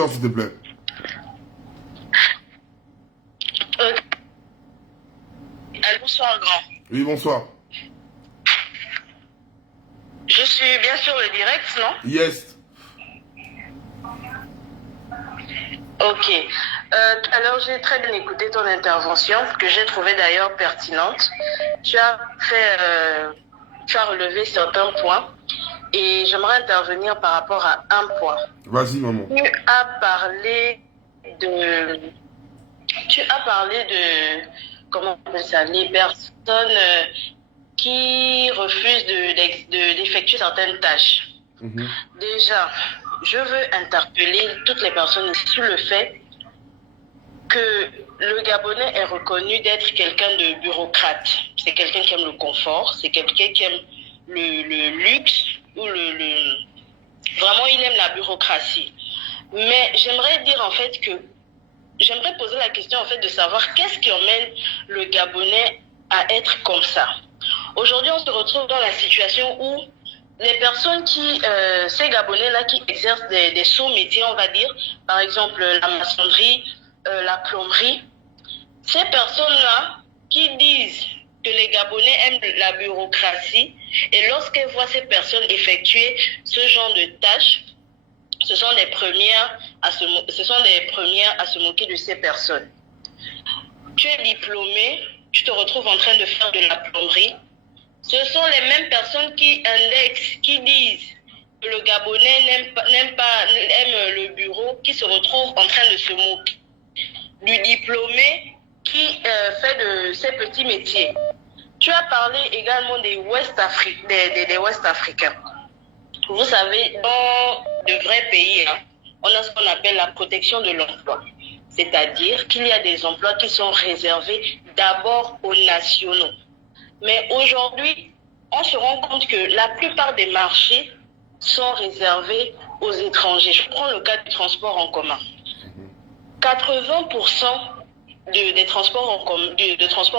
S'il te plaît. Euh, Bonsoir, grand. Oui, bonsoir. Je suis bien sur le direct, non? Yes. Ok. Alors, j'ai très bien écouté ton intervention, que j'ai trouvée d'ailleurs pertinente. Tu as tu as relevé certains points et j'aimerais intervenir par rapport à un point. Vas-y, maman. De, Tu as parlé de, comment on appelle ça, les personnes qui refusent d'effectuer certaines tâches. Déjà, je veux interpeller toutes les personnes sur le fait que le Gabonais est reconnu d'être quelqu'un de bureaucrate. C'est quelqu'un qui aime le confort, c'est quelqu'un qui aime le luxe, ou vraiment il aime la bureaucratie. Mais j'aimerais dire en fait que j'aimerais poser la question en fait de savoir qu'est-ce qui emmène le Gabonais à être comme ça. Aujourd'hui, on se retrouve dans la situation où les personnes ces Gabonais-là qui exercent des sous-métiers, on va dire, par exemple la maçonnerie, la plomberie, ces personnes-là qui disent que les Gabonais aiment la bureaucratie, et lorsqu'elles voient ces personnes effectuer ce genre de tâches, ce sont des premières à se moquer de ces personnes. Tu es diplômé, tu te retrouves en train de faire de la plomberie. Ce sont les mêmes personnes qui indexent, qui disent que le Gabonais aime le bureau, qui se retrouvent en train de se moquer du diplômé qui fait de ces petits métiers. Tu as parlé également des West Africains. Vous savez, dans de vrais pays, on a ce qu'on appelle la protection de l'emploi. C'est-à-dire qu'il y a des emplois qui sont réservés d'abord aux nationaux. Mais aujourd'hui, on se rend compte que la plupart des marchés sont réservés aux étrangers. Je prends le cas du transport en commun. 80% des transports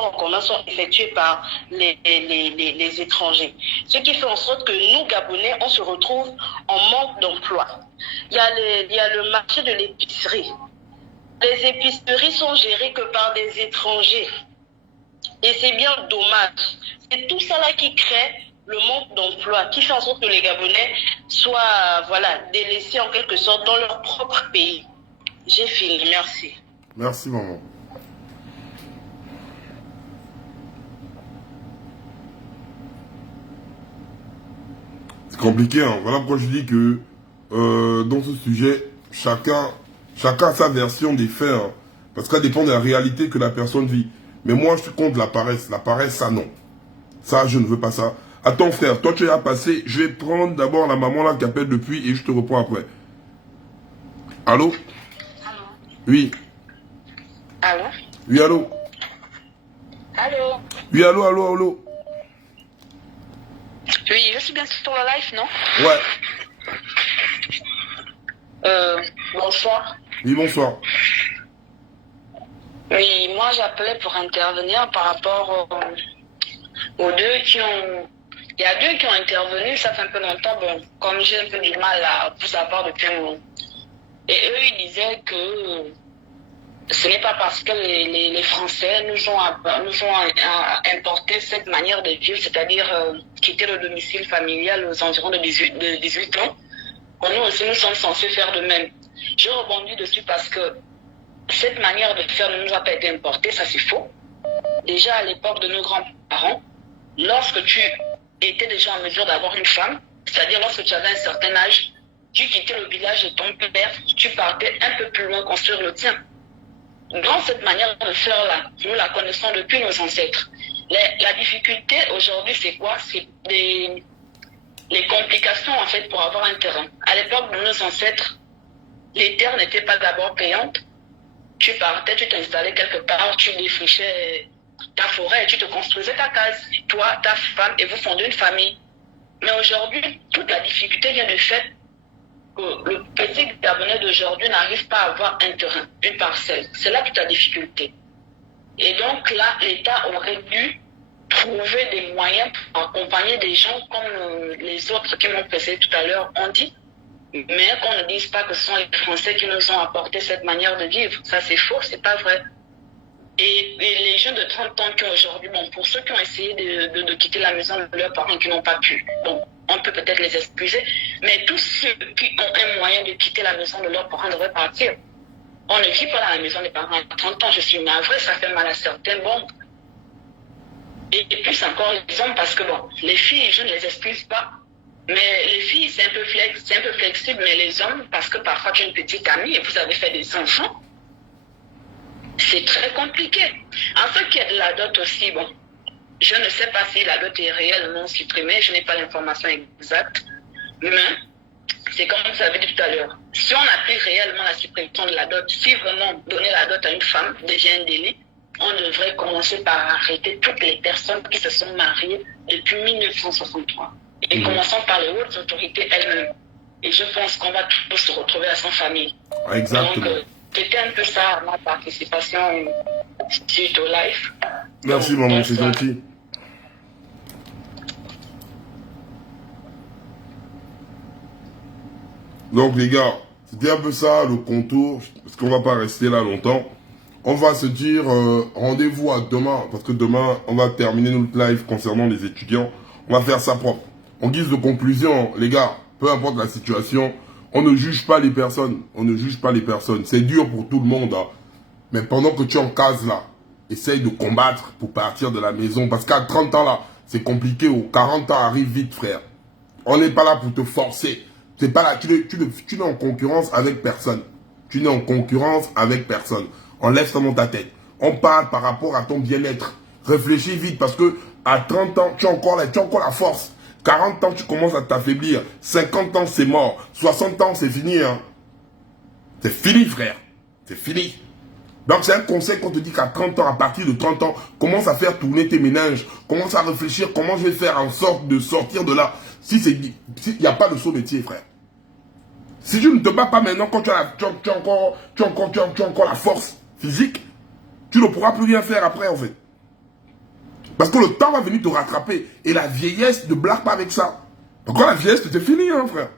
en commun sont effectués par les étrangers. Ce qui fait en sorte que nous, Gabonais, on se retrouve en manque d'emploi. Il y a le marché de l'épicerie. Les épiceries sont gérées que par des étrangers. Et c'est bien dommage. C'est tout ça là qui crée le manque d'emploi, qui fait en sorte que les Gabonais soient délaissés en quelque sorte dans leur propre pays. J'ai fini, merci. Merci, maman. C'est compliqué, hein. Voilà pourquoi je dis que dans ce sujet, chacun a sa version des faits, hein. Parce que ça dépend de la réalité que la personne vit. Mais moi, je suis contre la paresse. La paresse, ça, non. Ça, je ne veux pas ça. Attends, frère, toi, tu es à passer. Je vais prendre d'abord la maman là qui appelle depuis et je te reprends après. Allô? Allô? Oui. Allô? Oui, allô? Allô? Oui, allô, allô, allô? Oui, je suis bien sur le live, non? Ouais. Bonsoir. Oui, bonsoir. Oui, moi j'appelais pour intervenir par rapport aux deux qui ont... Il y a deux qui ont intervenu, ça fait un peu longtemps, bon, comme j'ai un peu du mal à vous savoir depuis un moment. Et eux, ils disaient que ce n'est pas parce que les Français nous ont importé cette manière de vivre, c'est-à-dire quitter le domicile familial aux environs de 18 ans, que nous aussi nous sommes censés faire de même. Je rebondis dessus parce que cette manière de faire ne nous a pas été importée, ça c'est faux. Déjà à l'époque de nos grands-parents, lorsque tu étais déjà en mesure d'avoir une femme, c'est-à-dire lorsque tu avais un certain âge, tu quittais le village de ton père, tu partais un peu plus loin construire le tien. Dans cette manière de faire-là, nous la connaissons depuis nos ancêtres. La difficulté aujourd'hui, c'est quoi? C'est les complications en fait pour avoir un terrain. À l'époque de nos ancêtres, les terres n'étaient pas d'abord payantes. Tu partais, tu t'installais quelque part, tu défrichais ta forêt, tu te construisais ta case, toi, ta femme, et vous fondez une famille. Mais aujourd'hui, toute la difficulté vient du fait que le petit Gabonais d'aujourd'hui n'arrive pas à avoir un terrain, une parcelle. C'est là toute la difficulté. Et donc là, l'État aurait dû trouver des moyens pour accompagner des gens comme les autres qui m'ont précédé tout à l'heure ont dit, Mais qu'on ne dise pas que ce sont les Français qui nous ont apporté cette manière de vivre. Ça, c'est faux, c'est pas vrai. Et les jeunes de 30 ans qui aujourd'hui, bon, pour ceux qui ont essayé de quitter la maison de leurs parents et qui n'ont pas pu, bon, on peut peut-être les excuser, mais tous ceux qui ont un moyen de quitter la maison de leurs parents devraient partir. On ne vit pas dans la maison des parents à 30 ans, je suis navrée, ça fait mal à certains, bon. Et plus encore les hommes, parce que bon, les filles, je ne les excuse pas, mais les filles, c'est un peu flexible, mais les hommes, parce que parfois tu as une petite amie et vous avez fait des enfants, c'est très compliqué. En ce qui est de la dot aussi, bon, je ne sais pas si la dot est réelle ou non supprimée, je n'ai pas l'information exacte, mais c'est comme vous avez dit tout à l'heure, si on applique réellement la suppression de la dot, si vraiment donner la dot à une femme devient un délit, on devrait commencer par arrêter toutes les personnes qui se sont mariées depuis 1963. Et commençons par les hautes autorités elles-mêmes. Et je pense qu'on va tous se retrouver à son famille. Exactement. Donc, c'était un peu ça ma participation suite au live. Merci maman, c'est gentil. Donc les gars, c'était un peu ça le contour, parce qu'on va pas rester là longtemps. On va se dire rendez-vous à demain, parce que demain on va terminer notre live concernant les étudiants. On va faire ça propre. En guise de conclusion, les gars, peu importe la situation, on ne juge pas les personnes. On ne juge pas les personnes. C'est dur pour tout le monde. Hein. Mais pendant que tu es en case là, essaye de combattre pour partir de la maison. Parce qu'à 30 ans là, c'est compliqué. Aux 40 ans arrive vite, frère. On n'est pas là pour te forcer. C'est pas là. Tu n'es en concurrence avec personne. Tu n'es en concurrence avec personne. Enlève ça dans ta tête. On parle par rapport à ton bien-être. Réfléchis vite parce que à 30 ans, tu as encore la force. 40 ans, tu commences à t'affaiblir. 50 ans, c'est mort. 60 ans, c'est fini. Hein. C'est fini, frère. C'est fini. Donc, c'est un conseil qu'on te dit qu'à 30 ans, à partir de 30 ans, commence à faire tourner tes méninges. Commence à réfléchir comment je vais faire en sorte de sortir de là. Si il n'y a pas de saut métier, frère. Si tu ne te bats pas maintenant, quand tu as encore la force physique, tu ne pourras plus rien faire après, en fait. Parce que le temps va venir te rattraper. Et la vieillesse, ne blague pas avec ça. Donc quand la vieillesse, c'est fini, hein, frère.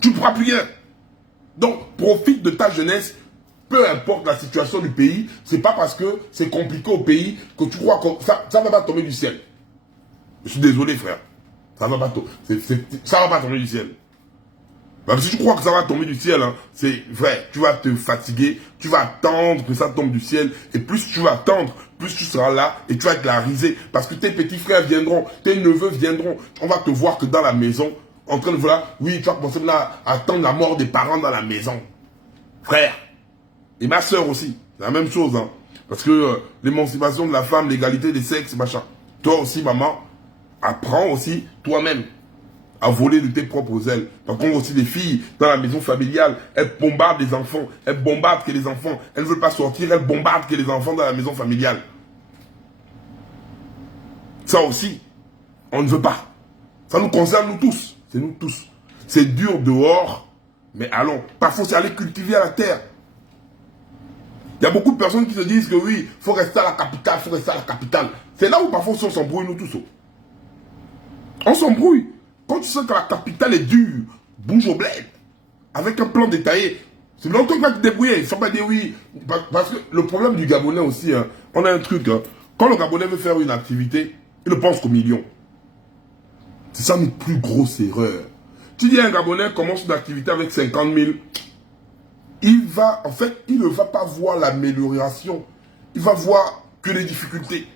Tu ne pourras plus rien. Donc, profite de ta jeunesse. Peu importe la situation du pays. C'est pas parce que c'est compliqué au pays que tu crois que ça ne va pas tomber du ciel. Je suis désolé, frère. Ça ne va pas tomber du ciel. Même si tu crois que ça va tomber du ciel, hein, c'est vrai, tu vas te fatiguer, tu vas attendre que ça tombe du ciel, et plus tu vas attendre, plus tu seras là, et tu vas être la risée, parce que tes petits frères viendront, tes neveux viendront, on va te voir que dans la maison, en train de voilà, oui, tu vas commencer là à attendre la mort des parents dans la maison. Frère, et ma soeur aussi, c'est la même chose, hein, parce que l'émancipation de la femme, l'égalité des sexes, machin, toi aussi, maman, apprends aussi toi-même à voler de tes propres ailes. Par contre, aussi des filles dans la maison familiale, elles bombardent les enfants, elles bombardent que les enfants, elles ne veulent pas sortir, elles bombardent que les enfants dans la maison familiale. Ça aussi, on ne veut pas. Ça nous concerne nous tous, c'est nous tous. C'est dur dehors, mais allons. Parfois, c'est aller cultiver à la terre. Il y a beaucoup de personnes qui se disent que oui, il faut rester à la capitale, il faut rester à la capitale. C'est là où parfois on s'embrouille nous tous. On s'embrouille. Quand tu sens que la capitale est dure, bouge au bled. Avec un plan détaillé. C'est longtemps que tu vas te débrouiller. Ils ne sont pas dire oui. Parce que le problème du Gabonais aussi, hein, on a un truc. Hein, quand le Gabonais veut faire une activité, il ne pense qu'aux millions. C'est ça notre plus grosse erreur. Tu dis à un Gabonais commence une activité avec 50 000. Il ne va pas voir l'amélioration. Il va voir que les difficultés.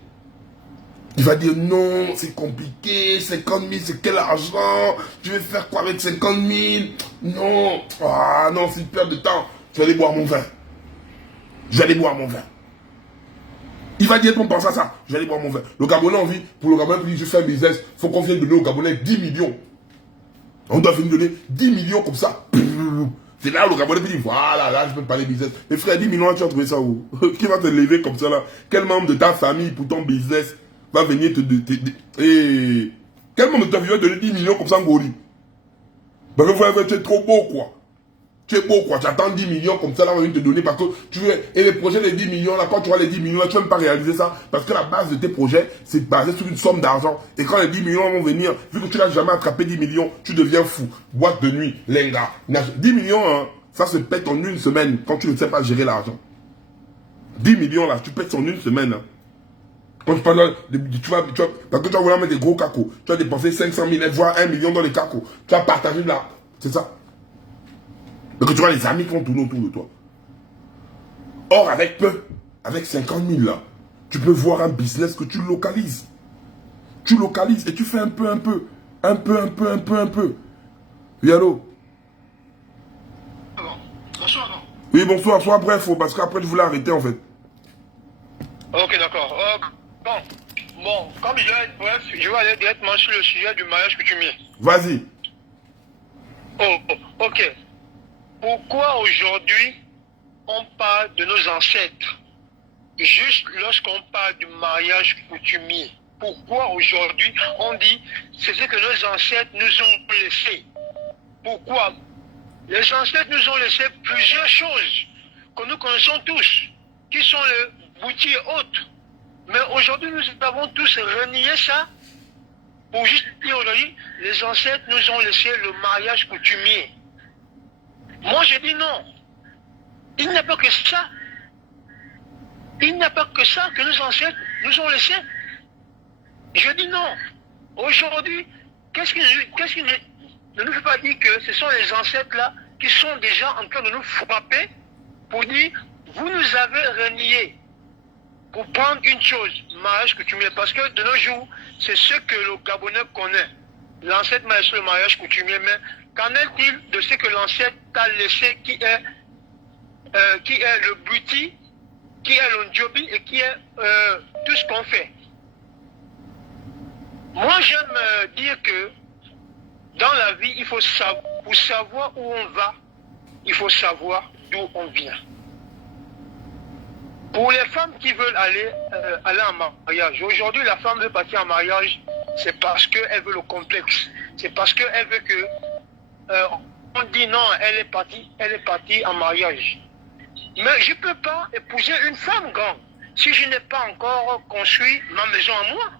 Il va dire non, c'est compliqué, 50 000, c'est quel argent? Je vais faire quoi avec 50 000? Non, ah non, c'est une perte de temps. Je vais aller boire mon vin. Je vais aller boire mon vin. Il va dire, on pense à ça, je vais aller boire mon vin. Le Gabonais a envie, pour le Gabonais, il dit, je fais un business, il faut qu'on vienne donner au Gabonais 10 millions. On doit venir donner 10 millions comme ça. C'est là où le Gabonais dit, voilà, là, je peux parler business. Mais frère, 10 millions, tu as trouvé ça où? Qui va te lever comme ça là? Quel membre de ta famille pour ton business va venir et quel membre de ta famille va te donner 10 millions comme ça, Ngori? Parce que vous avez été trop beau, quoi. Tu es beau quoi, tu attends 10 millions comme ça, là on va te donner parce que tu veux. Et les projets des 10 millions, là, quand tu vois les 10 millions, là, tu ne peux même pas réaliser ça. Parce que la base de tes projets, c'est basé sur une somme d'argent. Et quand les 10 millions vont venir, vu que tu n'as jamais attrapé 10 millions, tu deviens fou. Boîte de nuit, lenga. 10 millions, hein, ça se pète en une semaine quand tu ne sais pas gérer l'argent. 10 millions là, tu pètes en une semaine. Hein. Quand tu parles, parce que tu vas vouloir mettre des gros cacos. Tu vas dépenser 500 000, voire 1 million dans les cacos. Tu vas partager là. C'est ça. Donc tu vois les amis qui vont tourner autour de toi. Or, avec peu, avec 50 000 là, tu peux voir un business que tu localises. Tu localises et tu fais un peu. Oui, allô? Bonsoir. Oui, bonsoir, sois bref, parce qu'après je voulais arrêter en fait. Ok, d'accord. Bon, comme je vais être bref, je vais aller directement sur le sujet du mariage coutumier. Vas-y. Ok. Pourquoi aujourd'hui on parle de nos ancêtres juste lorsqu'on parle du mariage coutumier? Pourquoi aujourd'hui on dit c'est ce que nos ancêtres nous ont laissé? Pourquoi? Les ancêtres nous ont laissé plusieurs choses que nous connaissons tous, qui sont le bouti et autres. Mais aujourd'hui, nous avons tous renié ça pour juste dire aujourd'hui, les ancêtres nous ont laissé le mariage coutumier. Moi, je dis non. Il n'y a pas que ça. Il n'y a pas que ça que nos ancêtres nous ont laissé. Je dis non. Aujourd'hui, qu'est-ce qui ne nous fait pas dire que ce sont les ancêtres-là qui sont déjà en train de nous frapper pour dire, vous nous avez renié. Pour prendre une chose, mariage coutumier, parce que de nos jours, c'est ce que le Gabonais connaît. L'ancêtre m'a laissé le mariage coutumier, mais qu'en est-il de ce que l'ancêtre t'a laissé, qui est le buti, qui est le ndjobi et qui est tout ce qu'on fait? Moi, j'aime dire que dans la vie, il faut savoir, pour savoir où on va, il faut savoir d'où on vient. Pour les femmes qui veulent aller en mariage, aujourd'hui la femme veut partir en mariage, c'est parce qu'elle veut le complexe. C'est parce qu'elle veut que on dit non, elle est partie en mariage. Mais je ne peux pas épouser une femme grande si je n'ai pas encore construit ma maison à moi.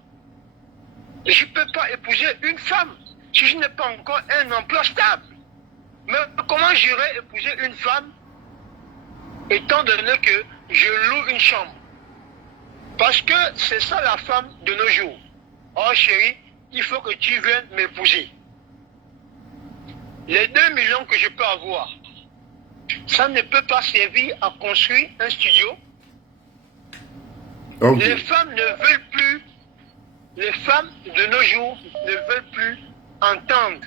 Je ne peux pas épouser une femme si je n'ai pas encore un emploi stable. Mais comment j'irai épouser une femme étant donné que je loue une chambre? Parce que c'est ça la femme de nos jours. Oh chérie, il faut que tu viennes m'épouser. Les 2 millions que je peux avoir, ça ne peut pas servir à construire un studio. Okay. Les femmes ne veulent plus, les femmes de nos jours ne veulent plus entendre.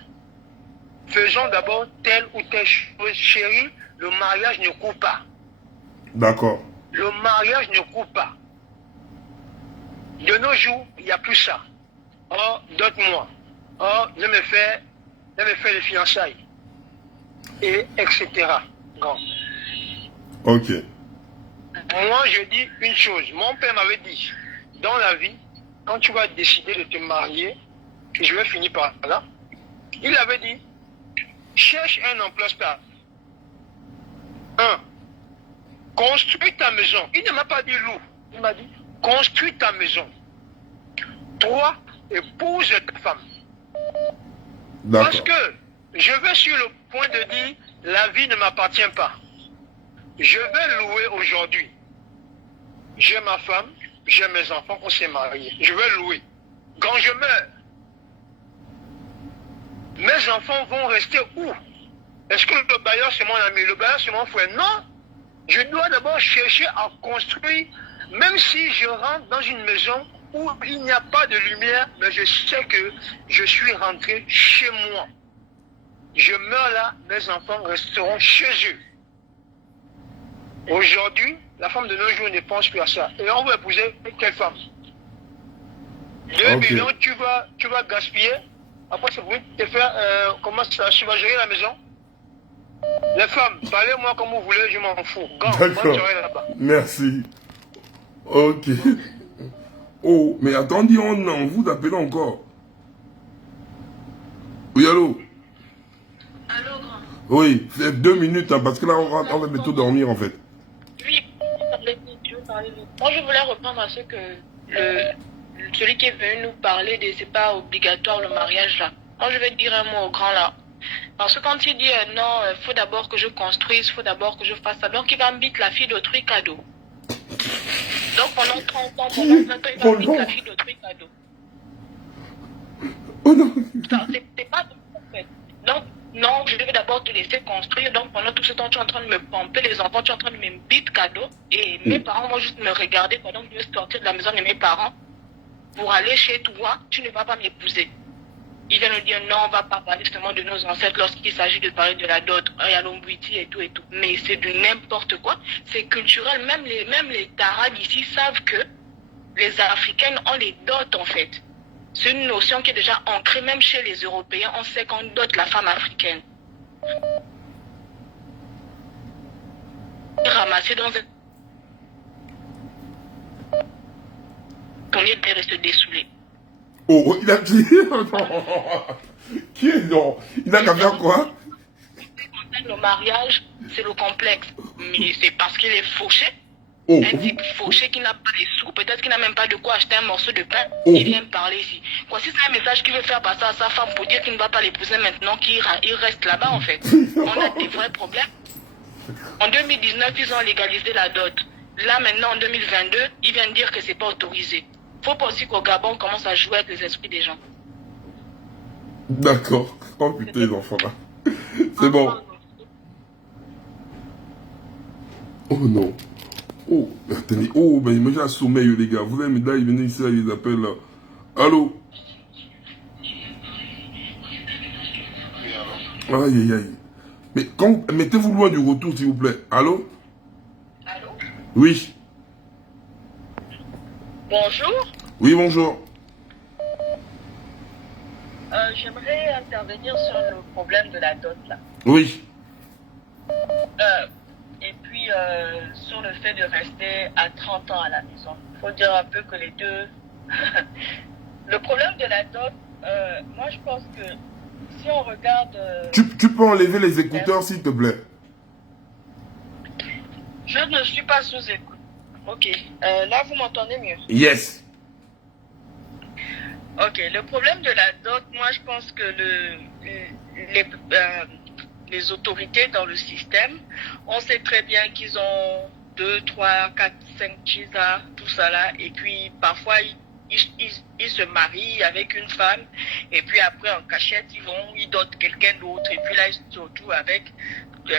Faisons d'abord telle ou telle chose, chérie, le mariage ne court pas. D'accord. Le mariage ne court pas. De nos jours, il n'y a plus ça. Oh, donne-moi. Oh, je me fais les fiançailles. Et etc. Non. Ok. Moi, je dis une chose. Mon père m'avait dit, dans la vie, quand tu vas décider de te marier, je vais finir par là, il avait dit, cherche un emploi stable. 1. Construis ta maison. Il ne m'a pas dit loue. Il m'a dit, construis ta maison. 3. Épouse ta femme. Parce que je vais sur le point de dire, la vie ne m'appartient pas. Je vais louer aujourd'hui. J'ai ma femme, j'ai mes enfants, on s'est mariés. Je vais louer. Quand je meurs, mes enfants vont rester où? Est-ce que le bailleur c'est mon ami? Le bailleur c'est mon frère? Non. Je dois d'abord chercher à construire, même si je rentre dans une maison où il n'y a pas de lumière, mais je sais que je suis rentré chez moi. Je meurs là, mes enfants resteront chez eux. Aujourd'hui, la femme de nos jours ne pense plus à ça. Et on va épouser quelle femme? 2 millions, tu vas gaspiller. Après, c'est pour te faire, comment ça, tu vas gérer la maison? Les femmes, parlez-moi comme vous voulez, je m'en fous. D'accord. Merci. Ok. Oh, mais attendez, on vous appelle encore. Oui, allô? Allô, grand. Oui, c'est 2 minutes, hein, parce que là, on va bientôt dormir, en fait. Oui, tu veux parler vite. Moi, je voulais reprendre à ce que celui qui est venu nous parler de c'est pas obligatoire le mariage là. Moi, je vais dire un mot au grand là. Parce que quand il dit non, il faut d'abord que je construise, il faut d'abord que je fasse ça, donc il va me bite la fille d'autrui cadeau. Donc pendant 30 ans, pendant 20 ans, il va me bite la fille d'autrui cadeau. Oh non. C'est pas bon en fait. Donc, non, je vais d'abord te laisser construire. Donc pendant tout ce temps, tu es en train de me pomper les enfants, tu es en train de me bite cadeau. Et mes parents vont juste me regarder pendant que je vais sortir de la maison de mes parents pour aller chez toi, tu ne vas pas m'épouser. Il vient nous dire non, on ne va pas parler justement de nos ancêtres lorsqu'il s'agit de parler de la dot, il y a l'ombouiti et tout et tout. Mais c'est de n'importe quoi, c'est culturel. Même les tarades ici savent que les Africaines ont les dots en fait. C'est une notion qui est déjà ancrée même chez les Européens. On sait qu'on dote la femme africaine. Ramasser dans un... Ton lieu de se dessouler. Oh, il a dit... Qui est non? Il a qu'à faire quoi? Le mariage, c'est le complexe. Mais c'est parce qu'il est fauché. Oh. Un type fauché qui n'a pas les sous, peut-être qu'il n'a même pas de quoi acheter un morceau de pain, il vient me parler ici. Voici c'est un message qu'il veut faire passer à sa femme pour dire qu'il ne va pas l'épouser maintenant, qu'il reste là-bas en fait. On a des vrais problèmes. En 2019, ils ont légalisé la dot. Là maintenant, en 2022, ils viennent dire que c'est pas autorisé. Faut pas aussi qu'au Gabon, on commence à jouer avec les esprits des gens. D'accord. Oh putain, les enfants là. C'est bon. Oh non. Oh, attendez. Oh, ben imagine un sommeil, les gars. Vous avez là, ils viennent ici, ils les appellent là. Allô? Aïe, aïe, aïe. Mais quand, mettez-vous loin du retour, s'il vous plaît. Allô? Allô? Oui. Bonjour. Oui, bonjour. J'aimerais intervenir sur le problème de la dot là. Oui. Et puis sur le fait de rester à 30 ans à la maison. Il faut dire un peu que les deux... Le problème de la dot, moi je pense que si on regarde... Tu peux enlever les écouteurs, s'il te plaît. Je ne suis pas sous écoute. Ok. Là, vous m'entendez mieux? Yes. Ok. Le problème de la dot, moi je pense que les autorités dans le système, on sait très bien qu'ils ont 2, 3, 4, 5 chisa, tout ça là, et puis parfois ils se marient avec une femme, et puis après en cachette, ils dotent quelqu'un d'autre, et puis là ils se retrouvent avec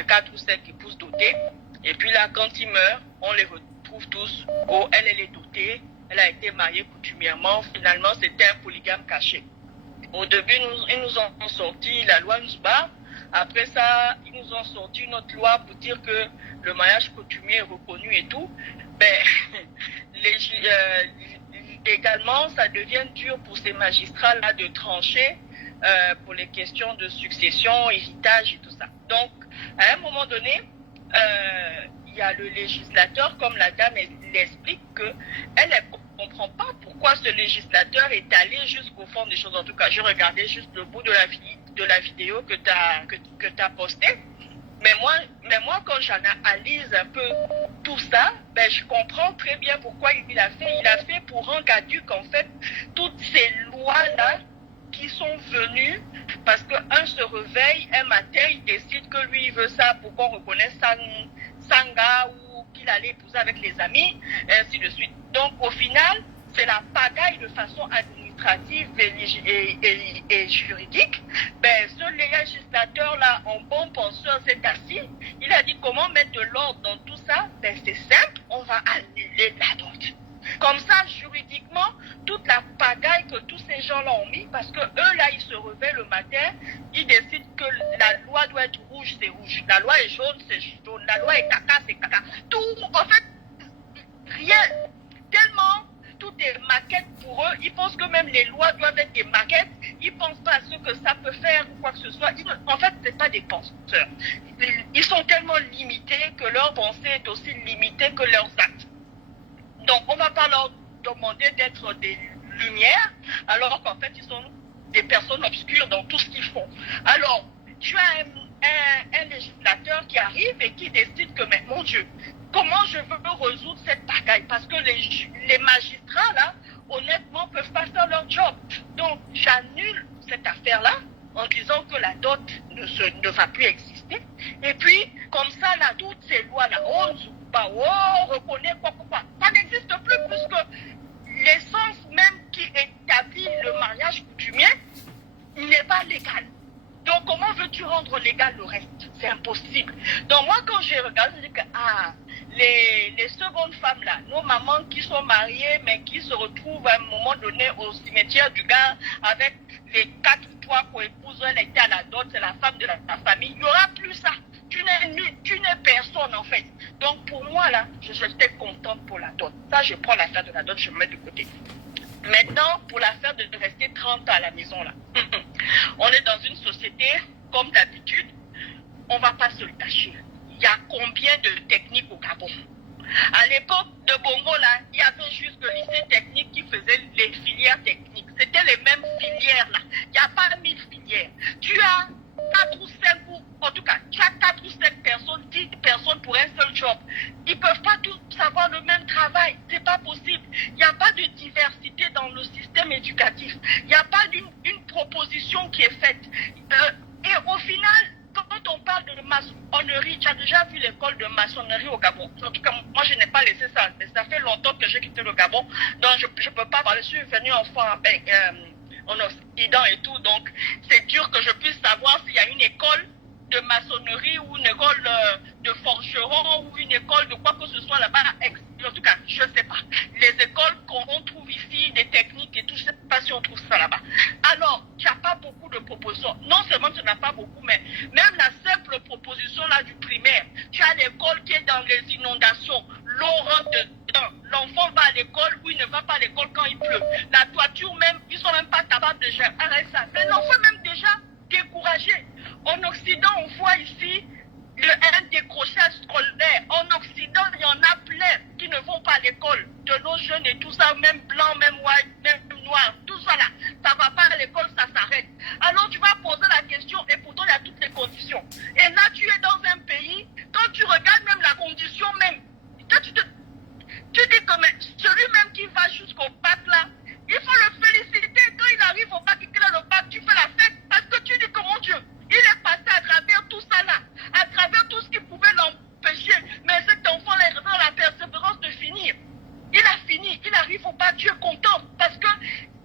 4 ou 5 épouses dotées, et puis là quand ils meurent, on les retrouve tous, oh elle est dotée, elle a été mariée coutumièrement, finalement c'était un polygame caché. Au début, ils nous ont sorti la loi Nsba. Après ça, ils nous ont sorti une autre loi pour dire que le mariage coutumier est reconnu et tout. Ben, également, ça devient dur pour ces magistrats-là de trancher pour les questions de succession, héritage et tout ça. Donc, à un moment donné, il y a le législateur, comme la dame l'explique, qu'elle ne comprend pas pourquoi ce législateur est allé jusqu'au fond des choses. En tout cas, je regardais juste le bout de la vidéo que tu as postée. Mais moi, quand j'analyse un peu tout ça, ben, je comprends très bien pourquoi il a fait. Il a fait pour rendre caduque, en fait, toutes ces lois-là qui sont venues parce qu'un se réveille un matin, il décide que lui, il veut ça pour qu'on reconnaisse Sanga ou qu'il allait épouser avec les amis, et ainsi de suite. Donc, au final, c'est la pagaille de façon administrative et juridique. Ben, ce législateur-là, en bon penseur, s'est assis. Il a dit comment mettre de l'ordre dans tout ça. Ben, c'est simple, on va annuler la dot. Comme ça, juridiquement, toute la pagaille que tous ces gens-là ont mis, parce que eux, là, ils se réveillent le matin, ils décident que la loi doit être rouge, c'est rouge. La loi est jaune, c'est jaune. La loi est caca, c'est caca. Tout, en fait, rien. Tellement, tout est maquette pour eux. Ils pensent que même les lois doivent être des maquettes. Ils ne pensent pas à ce que ça peut faire ou quoi que ce soit. En fait, ce n'est pas des penseurs. Ils sont tellement limités que leur pensée est aussi limitée que leurs actes. Donc, on ne va pas leur demander d'être des lumières, alors qu'en fait, ils sont des personnes obscures dans tout ce qu'ils font. Alors, tu as un législateur qui arrive et qui décide que, mais mon Dieu, comment je veux résoudre cette bagaille? Parce que les magistrats, là, honnêtement, ne peuvent pas faire leur job. Donc, j'annule cette affaire-là en disant que la dot ne va plus exister. Et puis, comme ça, là, toutes ces lois-là, on reconnaît quoi, ça n'existe plus puisque l'essence même qui établit le mariage coutumier n'est pas légal. Donc, comment veux-tu rendre légal le reste? C'est impossible. Donc, moi, quand j'ai regardé, je dis que, les secondes femmes là, nos mamans qui sont mariées, mais qui se retrouvent à un moment donné au cimetière du gars avec les 4 ou 3 co-épouses, elle était à la dot, c'est la femme de la famille. Il n'y aura plus ça. Tu n'es personne en fait. Donc, pour moi là, j'étais contente pour la dot. Ça, je prends l'affaire de la dot, je me mets de côté. Maintenant, pour l'affaire de rester 30 ans à la maison là, on est dans une société, comme d'habitude, on ne va pas se le cacher. Il y a combien de techniques au Gabon? À l'époque de Bongo, là, il y avait juste le lycée technique qui faisait les filières techniques. C'était les mêmes filières, là. Il n'y a pas 1000 filières. Tu as 4 ou 5, en tout cas, tu as 4 ou 5 personnes, 10 personnes pour un seul job. Ils ne peuvent pas tous avoir le même travail. Ce n'est pas possible. Il n'y a pas de diversité dans le système éducatif. Il n'y a pas une proposition qui est faite. Et au final, quand on parle de maçonnerie, tu as déjà vu l'école de maçonnerie au Gabon. En tout cas, moi, je n'ai pas laissé ça. Ça fait longtemps que j'ai quitté le Gabon. Donc, je ne peux pas parler. Je suis venu enfant en Occident et tout. Donc, c'est dur que je puisse savoir s'il y a une école de maçonnerie ou une école de forgeron ou une école de quoi que ce soit là-bas. En tout cas, je ne sais pas. Les écoles qu'on trouve ici, des techniques et tout, je ne sais pas si on trouve ça là-bas. Alors, tu n'as pas beaucoup de propositions. Non seulement tu n'as pas beaucoup, mais même la simple proposition là du primaire. Tu as l'école qui est dans les inondations. L'eau rentre dedans. L'enfant va à l'école ou il ne va pas à l'école quand il pleut. La toiture même, ils ne sont même pas capables de gérer ça. Mais l'enfant même déjà découragé. En Occident, on voit ici un décrochage scolaire. En Occident, il y en a plein qui ne vont pas à l'école. De nos jeunes et tout ça, même blanc, même white, même noir, tout ça là, ça va pas à l'école, ça s'arrête. Alors tu vas poser la question et pourtant il y a toutes les conditions. Et là, tu es dans un pays, quand tu regardes même la condition même, tu dis que mais celui même qui va jusqu'au bac là, il faut le féliciter. Quand il arrive au bac, il a le bac, tu fais la fête parce que tu dis que mon Dieu, il est passé à travers tout ça là, à travers tout ce qui pouvait l'empêcher. Mais cet enfant-là est dans la persévérance de finir. Il a fini, il arrive au bac, tu es content parce que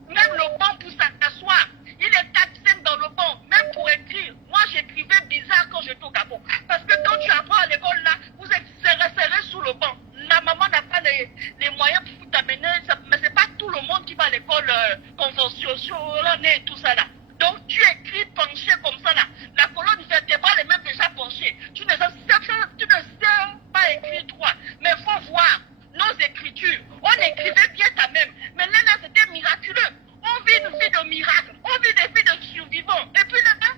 même le banc pour s'asseoir, il est 4-5 dans le banc, même pour écrire. Moi, j'écrivais bizarre quand j'étais au Gabon. Parce que quand tu apprends à l'école là, vous êtes serré sous le banc. La maman n'a pas les moyens pour t'amener, mais c'est pas tout le monde qui va à l'école conventionnelle et tout ça là. Donc tu écris penché comme ça là. La colonne vertébrale est même déjà penchée. Tu ne sais pas écrire droit. Mais il faut voir nos écritures. On écrivait bien quand même. Mais là, c'était miraculeux. On vit une vie de miracle. On vit des vies de survivants. Et puis là,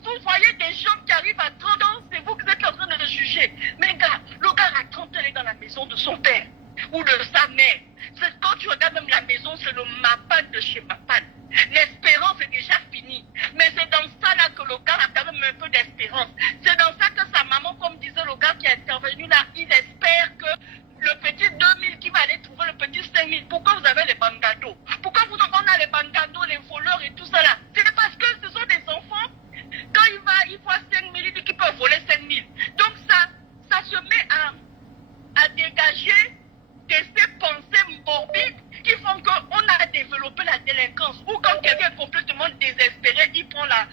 vous voyez des gens qui arrivent à 30 ans, c'est vous qui êtes en train de le juger. Mais gars, le gars à 30 ans est dans la maison de son père ou de sa mère. Quand tu regardes même la maison, c'est le Mapan de chez Mapan. L'espérance est déjà finie. Mais c'est dans ça là que le gars a quand même un peu d'espérance. C'est dans ça que sa maman, comme disait le gars qui est intervenu là, il espère que le petit 2000 qui va aller trouver le petit 5000. Pourquoi vous avez les bangados? Pourquoi on a les bangados, les voleurs et tout ça là? C'est parce que ce sont des enfants. Quand il voit 5000, il dit qu'il peut voler 5000. Donc ça se met à dégager de ces pensées morbides qui font qu'on a développé la délinquance. Ou quand quelqu'un est complètement désespéré, il prend la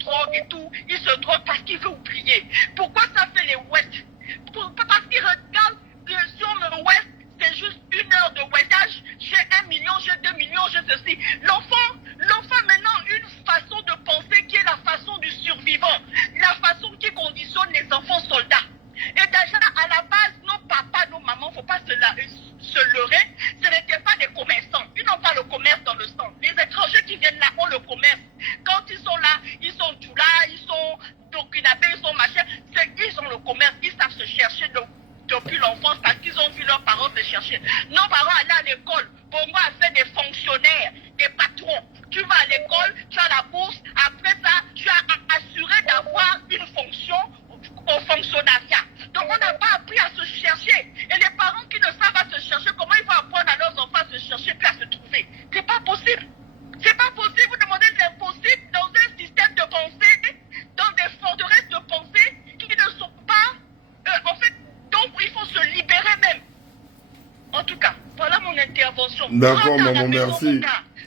drogue et tout, il se drogue parce qu'il veut oublier. Pourquoi ça fait les ouettes? Parce qu'il regarde sur le ouest, c'est juste 1 heure de ouettage. J'ai 1 million, j'ai 2 millions, j'ai ceci. L'enfant maintenant une façon de penser qui est la façon du survivant, la façon qui conditionne les enfants soldats. Et déjà, à la base, nos papas, nos mamans, faut pas se leurrer, ce n'étaient pas des commerçants. Ils n'ont pas le commerce dans le sang. Les étrangers qui viennent là ont le commerce. Quand ils sont là, ils sont Djoula, ils sont Burkinabé, ils sont machin. Ils ont le commerce, ils savent se chercher depuis l'enfance parce qu'ils ont vu leurs parents se chercher. Nos parents allaient à l'école. Bongo a fait des fonctionnaires, des patrons. Tu vas à l'école, tu as la bourse. Après ça, tu as assuré d'avoir une à se chercher. Et les parents qui ne savent pas se chercher, comment ils vont apprendre à leurs enfants à se chercher puis à se trouver? C'est pas possible. C'est pas possible. Vous demandez l'impossible dans un système de pensée, dans des forteresses de pensée qui ne sont pas... en fait, donc il faut se libérer même. En tout cas, voilà mon intervention. D'accord, maman, merci.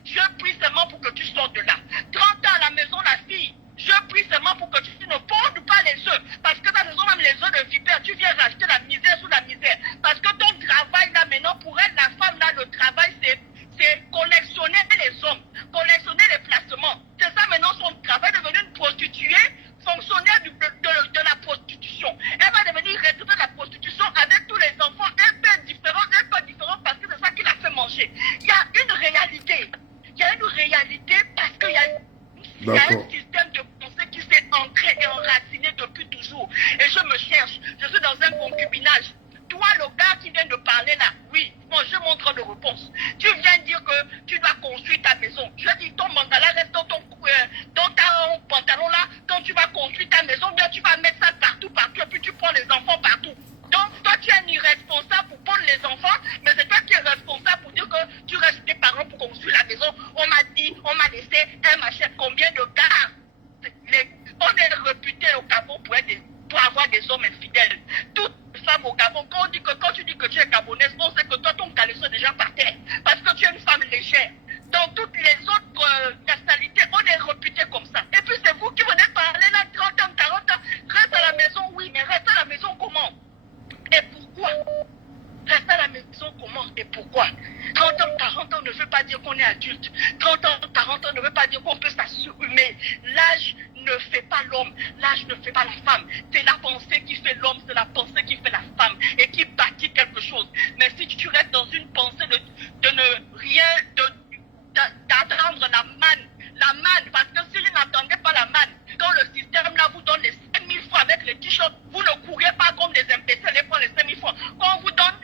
Je prie seulement pour que tu sortes de là. 30 ans à la maison, la fille. Je prie seulement pour que tu ne pondes pas les œufs. Parce que dans la maison, même les œufs de vipère, tu viens racheter la misère sous la misère. Parce que ton travail là maintenant, pour elle, la femme là, le travail, c'est collectionner les hommes, collectionner les placements. C'est ça maintenant son travail, devenir une prostituée, fonctionnaire de la prostitution. Elle va devenir responsable de la prostitution avec tous les enfants un peu différents parce que c'est ça qui l'a fait manger. Il y a une réalité. Il y a une réalité parce qu'il y a un système de pensée qui s'est ancré et enraciné depuis toujours. Et je me cherche. Je suis dans un concubinage. Toi, le gars qui vient de parler là, oui, moi je montre de réponse. Tu viens dire que tu dois construire ta maison. Je dis, ton mandala reste dans ton pantalon là. Quand tu vas construire ta maison, bien tu vas mettre ça partout, et puis tu prends les enfants partout. Donc, toi, tu es un irresponsable pour prendre les enfants, mais c'est toi qui es responsable pour dire que tu restes tes parents pour construire la maison. On m'a dit, on m'a laissé un machin. Combien de gars on est réputé au Gabon pour avoir des hommes infidèles. Toutes les femmes au Gabon, quand tu dis que tu es gabonaise, on sait que toi, ton caleçon est déjà par terre. Parce que tu es une femme légère. Dans toutes les autres nationalités, on est réputé comme ça. Et puis c'est vous qui venez parler là, 30 ans, 40 ans. Reste à la maison, oui, mais reste à la maison comment? Et pourquoi? Reste à la maison comment et pourquoi? 30 ans, 40 ans ne veut pas dire qu'on est adulte. 30 ans, 40 ans ne veut pas dire qu'on peut s'assumer. L'âge ne fait pas l'homme. L'âge ne fait pas la femme. C'est la pensée qui fait l'homme, c'est la pensée qui fait la femme et qui bâtit quelque chose. Mais si tu restes dans une pensée de ne rien, d'attendre la manne, parce que si vous n'attendez pas la manne, quand le système là vous donne les 5 000 francs avec les t-shirts, vous ne courez pas comme des imbéciles et prenez les 5 000 francs. Quand on vous donne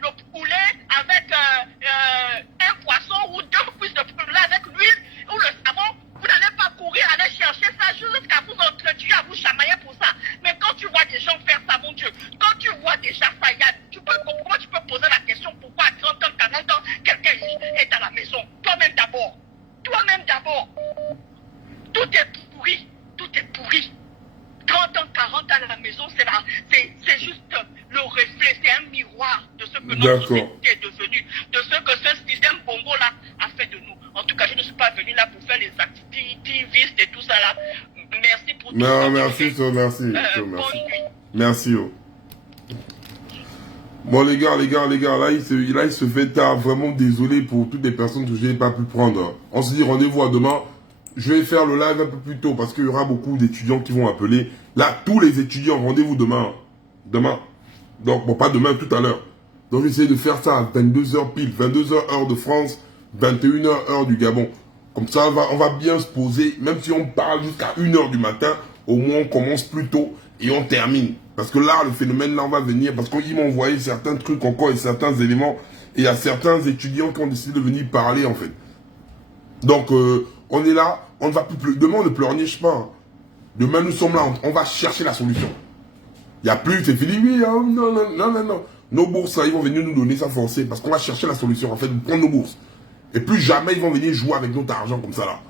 le poulet avec un poisson ou 2 cuisses de poulet avec l'huile ou le savon, vous n'allez pas courir aller chercher ça jusqu'à vous entretuer, à vous chamailler pour ça. Mais quand tu vois des gens faire ça, mon Dieu, quand tu vois déjà ça, comment tu peux poser la question pourquoi à 30 ans, 40 ans, quelqu'un est à la maison? Toi-même d'abord. Toi-même d'abord. Tout est pourri. Tout est pourri. 30 ans, 40 ans à la maison, c'est juste le reflet, c'est un miroir de ce que notre société est devenue, de ce que ce système bongo-là a fait de nous. En tout cas, je ne suis pas venu là pour faire les activistes et tout ça là. Merci pour tout ça. Non, merci. Bonne nuit. Merci. Bon, les gars, là, il se fait tard. Vraiment désolé pour toutes les personnes que je n'ai pas pu prendre. On se dit rendez-vous à demain. Je vais faire le live un peu plus tôt parce qu'il y aura beaucoup d'étudiants qui vont appeler. Là, tous les étudiants, rendez-vous demain. Demain. Donc, bon, pas demain, tout à l'heure. Donc, j'essaie de faire ça à 22h pile. 22h heure de France, 21h heure du Gabon. Comme ça, on va bien se poser. Même si on parle jusqu'à 1h du matin, au moins on commence plus tôt et on termine. Parce que là, le phénomène, là, on va venir. Parce qu'ils m'ont envoyé certains trucs encore et certains éléments. Et il y a certains étudiants qui ont décidé de venir parler, en fait. Donc, on est là. On ne va plus... Demain, on ne pleurniche pas. Hein. Demain, nous sommes là. On va chercher la solution. Il n'y a plus... C'est fini. Oui, non. Nos bourses, là, ils vont venir nous donner ça forcé. Parce qu'on va chercher la solution, en fait, de prendre nos bourses. Et plus jamais, ils vont venir jouer avec notre argent comme ça, là.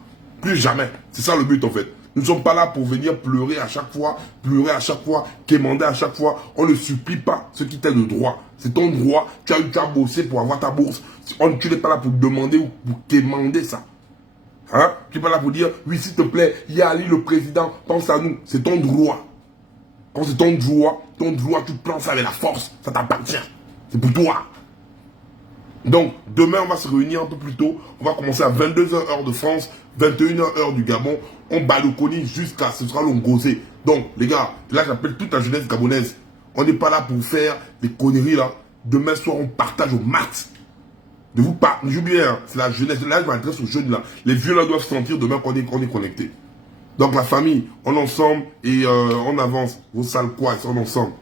Plus jamais. C'est ça le but, en fait. Nous ne sommes pas là pour venir pleurer à chaque fois, quémander à chaque fois. On ne supplie pas ce qui t'est de droit. C'est ton droit. Tu as bossé pour avoir ta bourse. Tu n'es pas là pour demander ou pour quémander ça. Hein? Tu n'es pas là pour dire, oui, s'il te plaît, Yali, le président, pense à nous. C'est ton droit. Quand c'est ton droit, tu prends ça avec la force. Ça t'appartient. C'est pour toi. Donc, demain, on va se réunir un peu plus tôt. On va commencer à 22h heure de France, 21h heure du Gabon. On baloconie jusqu'à ce sera l'ongosé. Donc, les gars, là, j'appelle toute la jeunesse gabonaise. On n'est pas là pour faire des conneries, là. Demain soir, on partage au max. Ne vous pas, j'oublie, hein, c'est la jeunesse. Là, je m'adresse aux jeunes, là. Les vieux, là, doivent sentir demain qu'on est connectés. Donc, la famille, on est ensemble et on avance. Vos sales quoi, ils sont ensemble.